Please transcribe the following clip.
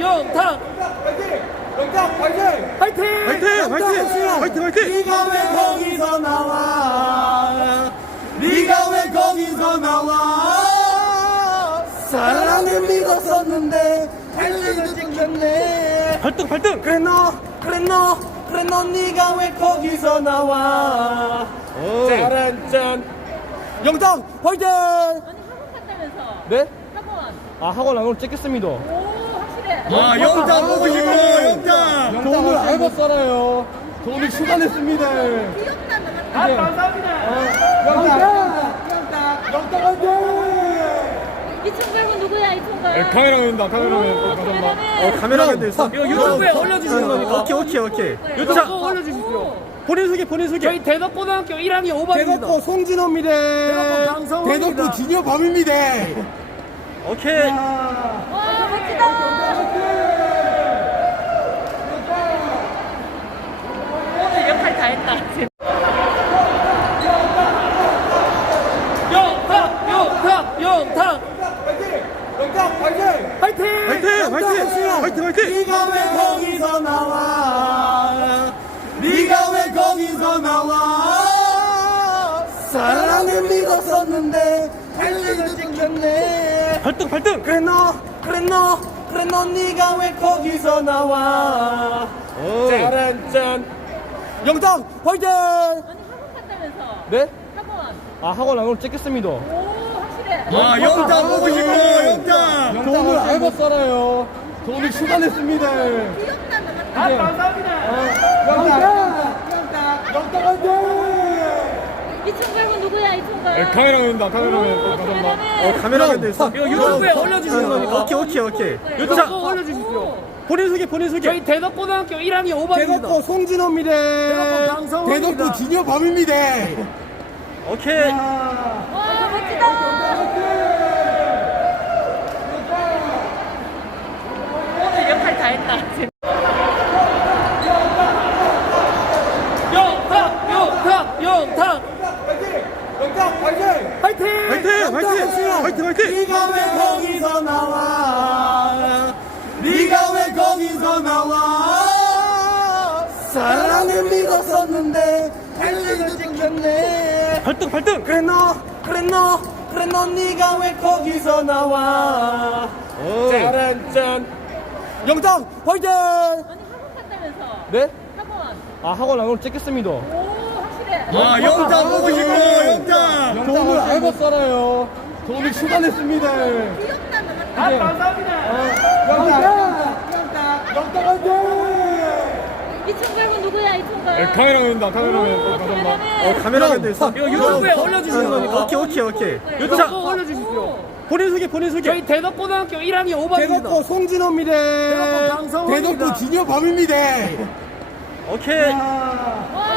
영탁 영탁 화이팅! 화이팅! 화이팅! 화이팅! 화이팅! 화이팅! 네가 왜 거기서 나와? 네가 왜 거기서 나와? 사랑을 믿었었는데 달리도 찍혔네. 발등 발등. 그래 너, 그래 너, 그래 너 네가 왜 거기서 나와? 오. 짜란짠. 영탁 화이팅! 아니 학원 갔다면서 네? 학원 아 학원 안 오늘 찍겠습니다. 오 아 영탁 보고 싶어 영탁. 저 오늘 알바 살아요. 저 오늘 휴가 냈습니다. 아, 감사합니다. 영탁! 영탁! 영탁 화이팅! 이 총각은 누구야 이 총각 네, 카메라맨 된다 카메라맨. 오, 감사합니다. 카메라맨. 카메라맨 됐어. 이거 유튜브에 올려주시는 겁니까? 오케이 오케이 오케이. 유튜브 자. 꼭 올려주십시오. 본인 소개 본인 소개. 저희 대덕고등학교 1학년 5반입니다. 대덕고 송진호입니다. 대덕고 강성호입니다. 대덕고 진여범입니다. 오케이. 와 멋지다 오늘 역할 다 했다 영탁! 영탁! 영탁 화이팅! 화이팅! 화이팅! 화이팅! 화이팅! 화이팅! 네가 왜 거기서 나와? 네가 왜 거기서 나와? 사랑을 믿었었는데 달리도 찍혔네. 발등 발등. 그래 너, 그래 너, 그래 너 네가 왜 거기서 나와? 오. 짜란짠. 영탁 화이팅! 아니 학원 갔다면서 네? 학원 아 학원 안 오늘 찍겠습니다. 오 아 영탁 보고 싶어 영탁. 저 오늘 알바 살아요. 저 오늘 휴가 냈습니다. 아, 감사합니다. 영탁! 영탁! 영탁 화이팅! 이 총각은 누구야 이 네, 카메라맨 된다 카메라맨. 오, 감사합니다. 카메라맨. 카메라맨 됐어. 이거 유튜브에 올려주시는 겁니까? 오케이 오케이 오케이. 유튜브 자. 꼭 올려주십시오. 본인 소개 본인 소개. 저희 대덕고등학교 1학년 5반입니다. 대덕고 송진호입니다. 대덕고 강성호입니다. 대덕고 진여범입니다. 오케이. 와 멋지다 오늘 역할 다 했다 영탁! 영탁! 영탁! 영탁 화이팅! 화이팅! 화이팅! 화이팅! 화이팅! 화이팅! 네가 왜 거기서 나와? 네가 왜 거기서 나와? 사랑을 믿었었는데 달리도 찍혔네. 발등 발등. 그래 너, 그래 너, 그래 너 네가 왜 거기서 나와? 오. 짜란짠. 영탁 화이팅! 아니 학원 갔다면서 네? 학원 아 학원 안 오늘 찍겠습니다. 오 아 영탁 보고 싶어 영탁. 저 오늘 알바 살아요. 저 오늘 휴가 냈습니다. 귀엽다 나가 영탁! 영탁! 영탁 화이팅! 이 총각은 누구야 이 총각 네, 카메라맨 된다 카메라맨. 오, 감사합니다. 카메라맨. 카메라맨 됐어. 이거 유튜브에 올려주시는 겁니까? 오케이 오케이 오케이. 유튜브 자. 꼭 올려주십시오. 본인 소개 본인 소개. 저희 대덕고등학교 1학년 5반입니다. 대덕고 송진호입니다. 대덕고 강성호입니다. 대덕고 진여범입니다. 오케이. 와